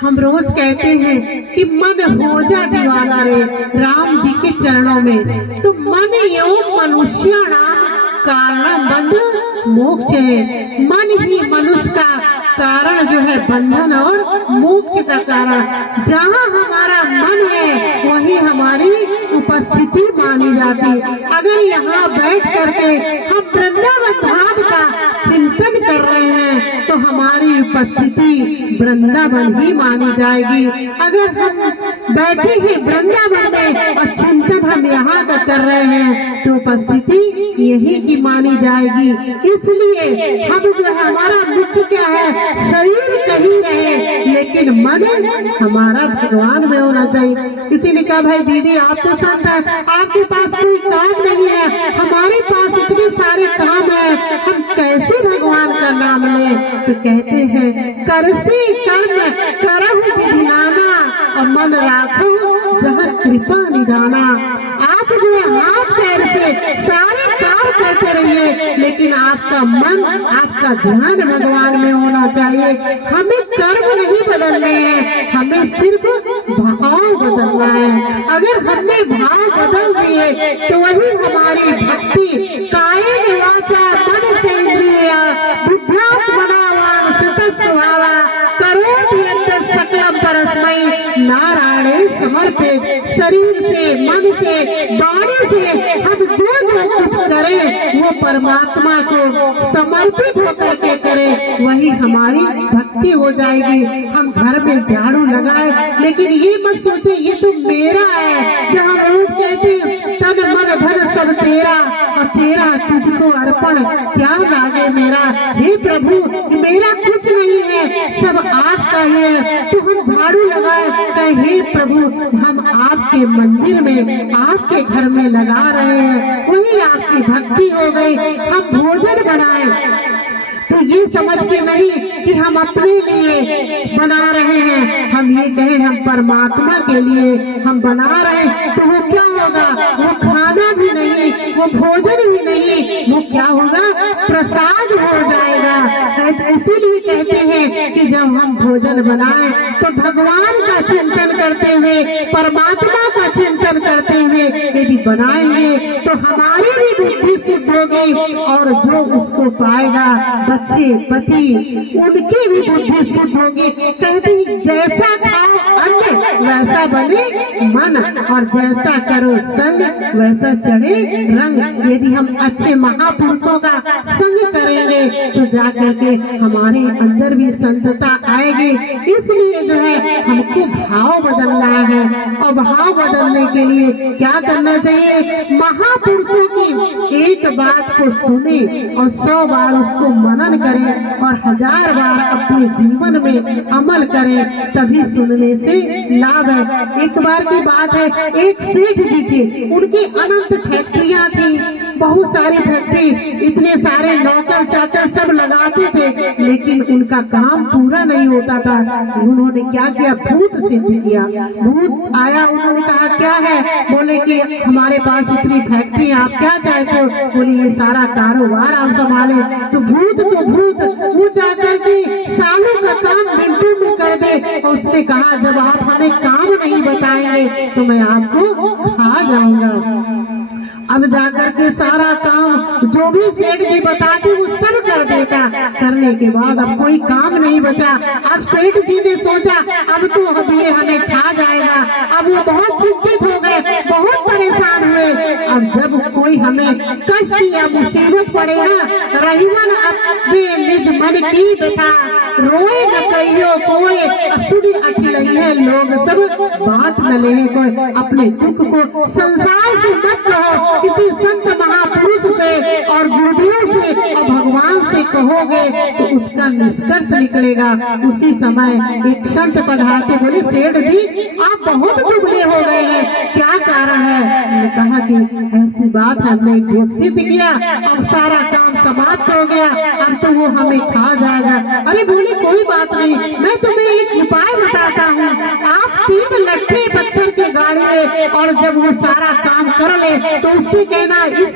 हम रोज कहते हैं कि मन हो जा दीवाना रे राम जी के चरणों में। तो मन एवं मनुष्याणाम कारण बंध मोक्ष है। मन ही मनुष्य का कारण जो है बंधन और मोक्ष का कारण। जहाँ हमारा मन है वही हमारी उपस्थिति मानी जाती। अगर यहाँ बैठ करके हम वृंदावन धाम का चिंतन कर रहे हैं तो हमारी उपस्थिति वृंदावन ही मानी जाएगी। अगर हम बैठे ही वृंदावन में और चिंतन हम यहाँ का कर रहे हैं तो उपस्थिति यही की मानी जाएगी। इसलिए हम जो है हमारा मुख्य क्या है, शरीर कहीं रहे लेकिन मन हमारा भगवान में होना चाहिए। किसी ने कहा भाई दीदी आप तो साथ है, आपके पास कोई काम नहीं है, हमारे पास इतने सारे काम है, हम कैसे भगवान का नाम लें। तो कहते हैं करसी कर्म करहु विधि नाना और मन राखो जहाँ कृपा निधाना। आप जो है हाथ पैर से सारे काम करते रहिए लेकिन आपका मन आपका ध्यान भगवान में होना चाहिए। हमें कर्म नहीं बदलने हैं, हमें सिर्फ भाव बदलना है। अगर हमने भाव बदल दिए तो वही हमारी भक्ति कायेन वाचा मन से इंद्रिया बुद्ध्यात्मनावान सतत स्वभावा करोति यत् सकलम परस्मै नारायणे समर्पित। शरीर से मन से वाणी से हम जो कुछ करें वो परमात्मा को समर्पित होकर के करें, वही हमारी भक्ति हो जाएगी। हम घर में झाड़ू लगाए लेकिन ये मत सोचे ये तो मेरा है। जो हम रोज कहते हैं तन मन धन सब तेरा और तेरा तुझको अर्पण क्या लागे मेरा। हे प्रभु मेरा कुछ नहीं है, सब आपका ही है। तो हम झाड़ू लगाए कहे हे प्रभु हम आपके मंदिर में आपके घर में लगा रहे हैं, वही आपकी भक्ति हो गई। हम भोजन बनाए तो ये समझ के नहीं कि हम अपने लिए बना रहे हैं, हम ये कहे हम परमात्मा के लिए हम बना रहे हैं। तो वो क्या होगा, वो खाना भी नहीं, वो भोजन भी नहीं, वो क्या होगा प्रसाद हो जाएगा। इसीलिए कहते हैं कि जब हम भोजन बनाए तो भगवान का चिंतन करते हुए परमात्मा का चिंतन करते हुए यदि बनाएंगे तो हमारी भी बुद्धि शुद्ध होगी और जो उसको पाएगा बच्चे पति उनकी भी बुद्धि शुद्ध होगी। कहते जैसे और जैसा करो संग वैसा चढ़े रंग। यदि हम अच्छे महापुरुषों का संग करेंगे तो जा करके हमारे अंदर भी संतता आएगी। इसलिए जो है हमको भाव बदलना है, और भाव बदलने के लिए क्या करना चाहिए? महापुरुषों की एक बात को सुने और 100 बार उसको मनन करें और 1000 बार अपने जीवन में अमल करें, तभी सुनने से लाभ है। एक बार की बात है, एक सेठ जी थे, उनकी अनंत फैक्ट्रियां थी, बहुत सारी फैक्ट्री, इतने सारे नौकर चाकर सब लगाते थे, लेकिन उनका काम पूरा नहीं होता था। उन्होंने क्या किया? भूत सिद्ध किया। भूत आया, उन्होंने कहा क्या है? बोले कि हमारे पास इतनी फैक्ट्री, आप क्या चाहते हो? बोले ये सारा कारोबार आप संभाले। तो भूत वो जाकर के सालों का काम मिनटों में कर दे। और उसने कहा जब आप हमें काम नहीं बताएंगे तो मैं आपको खा जाऊंगा। अब जाकर के सारा काम जो भी सेठ जी बताते वो सब कर देता। करने के बाद अब कोई काम नहीं बचा। अब सेठ जी ने सोचा अब तो अब ये हमें खा जाएगा। अब वो बहुत चिंतित हो गए, बहुत परेशान हुए। अब जब कोई हमें कष्ट या मुसीबत पड़े ना, रहीमन अपने निज मन की बता, रोए न कहियो कोई, असुरी अठलई है लोग सब बात न ले कोई। अपने दुख को संसार से मत कहो, किसी संत महापुरुष से और गुरुदेव से और भगवान से कहोगे तो उसका निष्कर्ष निकलेगा। उसी समय एक संत पधारते, बोले सेठ जी आप बहुत दुबले हो गए हैं, क्या कारण है? मैंने कहा कि ऐसी बात है, हमने घोषित किया, अब सारा काम समाप्त हो गया, अब तो वो हमें खा जाएगा। अरे बोले कोई बात नहीं, मैं तुम्हें एक उपाय बताता हूँ। आप 3 लट्ठे पत्थर के गाड़िए और जब वो सारा काम कर ले तो उससे कहना इस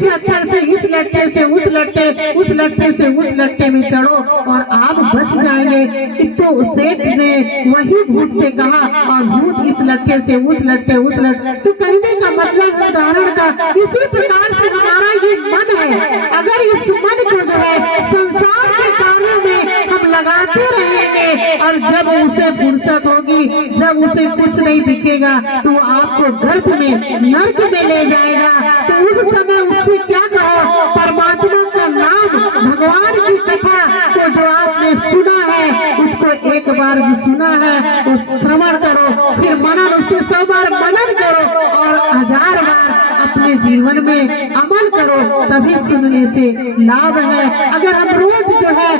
पत्थर से इस लट्ठे से उस लट्ठे, उस लट्ठे से उस लट्ठे में चढ़ो और आप बच जाएंगे। तो सेठ ने वही भूत से कहा और भूत इस लट्ठे से उस लट्ठे उस लट्ठे। तो कहने का मतलब उदाहरण का इसी प्रकार से हमारा ये मन है, अगर इस मन को जो है संसार के कार्यों में हम लगाते रहेंगे और जब उसे फुर्सत होगी, जब उसे कुछ नहीं दिखेगा तो आपको गर्त में नर्क में ले जाएगा। तो उस समय उससे क्या कहो? परमात्मा का नाम, भगवान की कथा को जो आपने सुना है उसको एक बार जो सुना है उस श्रवण करो, फिर मनन, उसे 100 बार मनन करो और 1000 बार अपने जीवन में अमल करो, तभी सुनने से लाभ है। अगर हम रोज जो है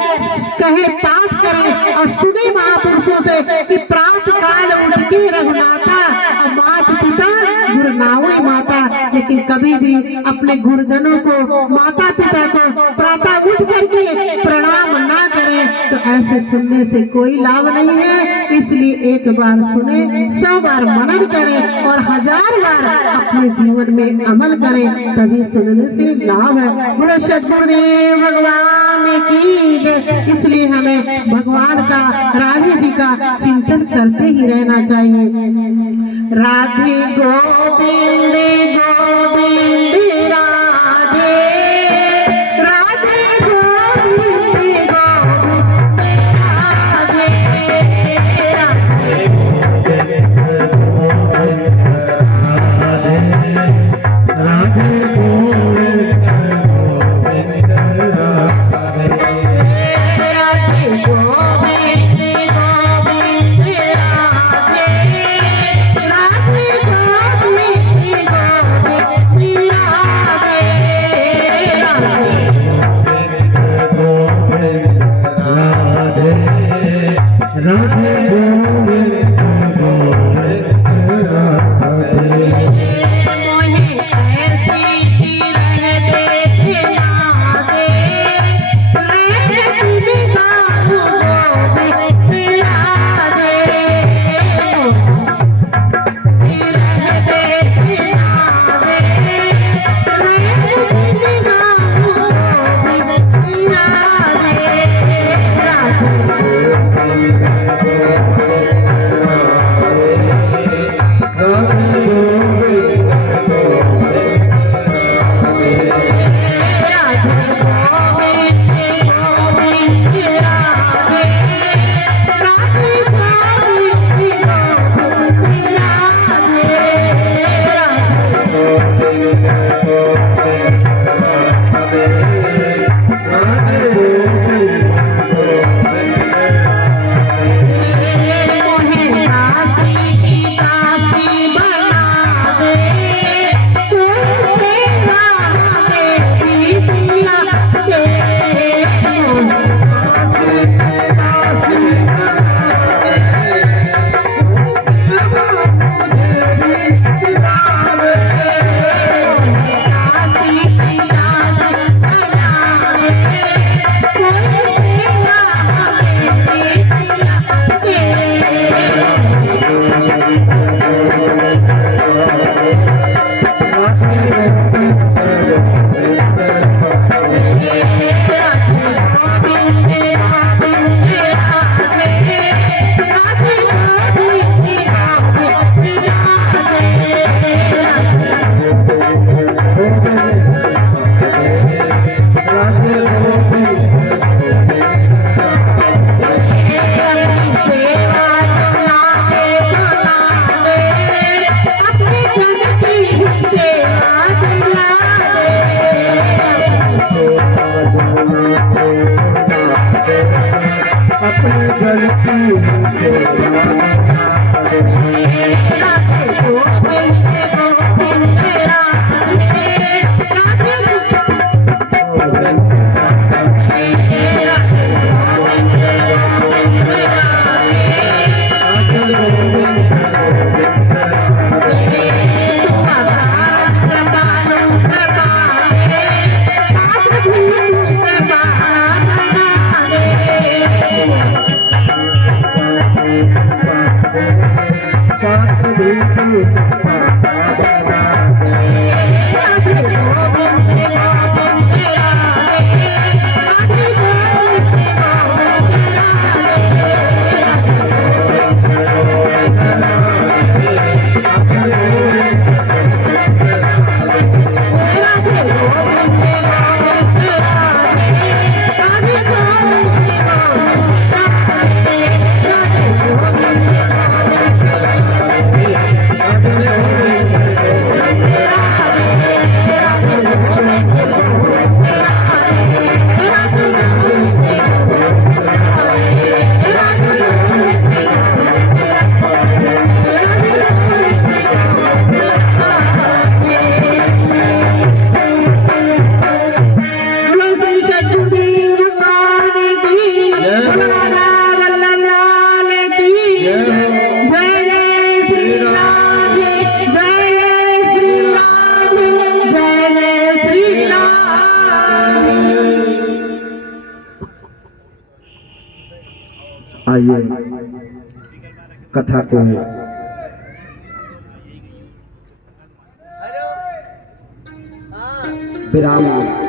कहे पाठ करें और सुने महापुरुषों से कि प्रातः काल उठ के रघुनाथा और माता पिता गुरुनावे माता, लेकिन कभी भी अपने गुरुजनों को, माता पिता को प्रातः उठ करके प्रणाम ना करें तो ऐसे सुनने से कोई लाभ नहीं है। इसलिए एक बार सुने, 100 बार मनन करें और 1000 बार अपने जीवन में अमल करें, तभी सुनने से लाभ है। बोलो सद्गुरुदेव भगवान की जय। इसलिए हमें भगवान का, राधे जी का चिंतन करते ही रहना चाहिए। राधे गोविंद गोविंद राधे, राधे गोविंद गोविंद राधे, राधे गोविंद गोविंद राधे, राधे गोविंद गोविंद राधे, राधे गोविंद गोविंद राधे, राधे गोविंद गोविंद राधे। मोहे ऐसी रहते नादे, रहते निगाहों गोविंद राधे, रहते नादे, रहते निगाहों गोविंद राधे, राधे आइए कथा को विराम